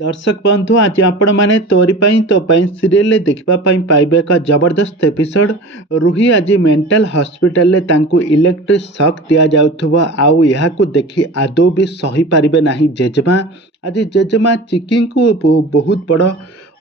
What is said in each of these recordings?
दर्शक बंधु आज आपण मैंने तोरी पाई तो पाई सीरियल देखा पाइबे एक जबरदस्त एपिसोड। रुही आज मेंटल हॉस्पिटल तांकू इलेक्ट्रिक शॉक दिया जाउथबो आउ यहाकू देखि आदौ भी सही पारिबे नाही जेजेमा। आज जेजेमा चिकी को बहुत बड़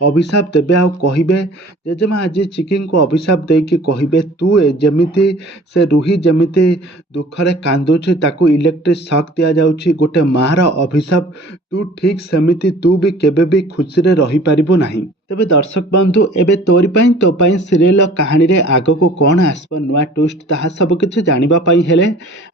अभिशाप देवे आउ कहिबे जेजेमा आज चिकी को अभिशाप देकी कहिबे तू जेमिति से रुही जेमिति दुखरे कांदुछि ताकू इलेक्ट्रिक शॉक दिया जाउछि गोटे मार अभिशाप तू ठीक सेमिति तू भी केबे भी खुशी रे रही पारिबो नाही। तेबे दर्शक बंधु एबे तोरी पाई तो पाई सीरियल कहानी रे आगो को कौन आसब नुआ ट्विस्ट ताहा सब किछि जानिबा पाई हेले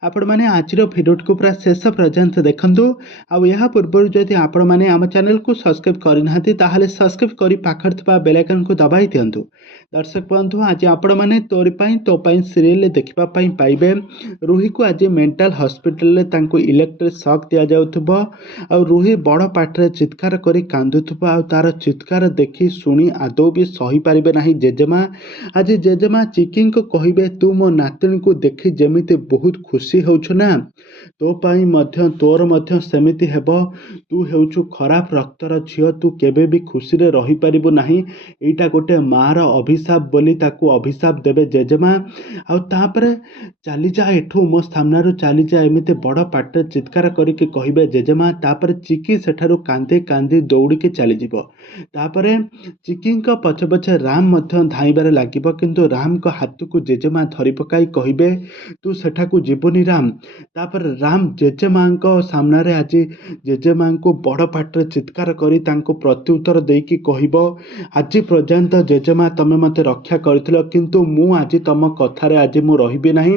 आपण माने आजिर भिडियो को पूरा शेष पर्यंत देखंतु। आउ यहा पूर्व जदि आपण माने आम चैनल को सब्सक्राइब करिनाहांती ताहाले सब्सक्राइब करी पाखर थबा बेल आइकन को दबाई दियंतु। दर्शक बंधु आज आपण माने तोरी पाई तो पाई सीरियल देखिबा पाई पाइबे रुही को आज मेंटल हॉस्पिटल रे तांको इलेक्ट्रिक शॉक दिया जाउथबो आ रुही बड़ पाटरे चित्कार करी कांदुथबो आ तार चित्कार देखि शुणी आदौ भी सही पारिबे नाही जेजेमा। आज जेजेमा चिकी को कहिबे तू मो नातिनी को देखि जेमिति बहुत खुशी होछु ना तो पाई मध्य तोर मध्य सेमिति हेबो तू हेउछु खराब रक्तर झियो तू केबे भी खुशी रे रही पारिबो नाही एटा गोटे मार अभिशाप बोली ताकू अभिशाप देबे जेजेमा। आ तापरे चली जा एठू मो सामनारू चली जा एमिति बड़ पाटे चित्कार करिके कहिबे जेजेमा। तापरे चिकी सेठारू कांदी कांदी दौड़िके चली जिवो। तापरे चिकी पछे पछे राम मध्य धाइबारे लागिबो किंतु राम को हाथ को जेजेमा धरी पकाई कहिबे तू सेठाकू जीवनी राम। तापर राम जेजेमा सामना रे आज जेजेमा को बड़ पाटे चित्कार करी तांको प्रत्युत्तर देकी कहिबो आज पर्यंत जेजेमा तमे मते रक्षा करथिलो किंतु मु आज तम कथारे आज मु रहिबे नाही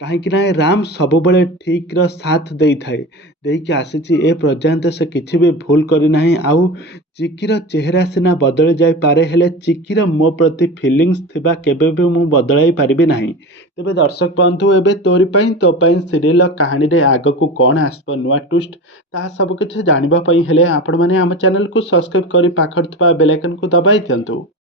कहीं राम सब बड़े ठीक रो साथ दे थाए देकी आसीची ए पर्यंत से किछि भी भूल करी नाही। आउ चिकीर चेहरा सिना बदल जाई पारे हेले चिकीर मो प्रति फीलिंग्स थिबा केबे भी मु बदलाई पारिबे नाही। तेबे दर्शक बंधु एबे तोरी पाई तो पाई सीरियल कहानी रे आग को कौन आसब नुआ ट्विस्ट ता सब किछि जानिबा पाई हेले आपण माने हम चैनल को सब्सक्राइब करी पाखर थबा बेल आइकन को दबाई दियंतु।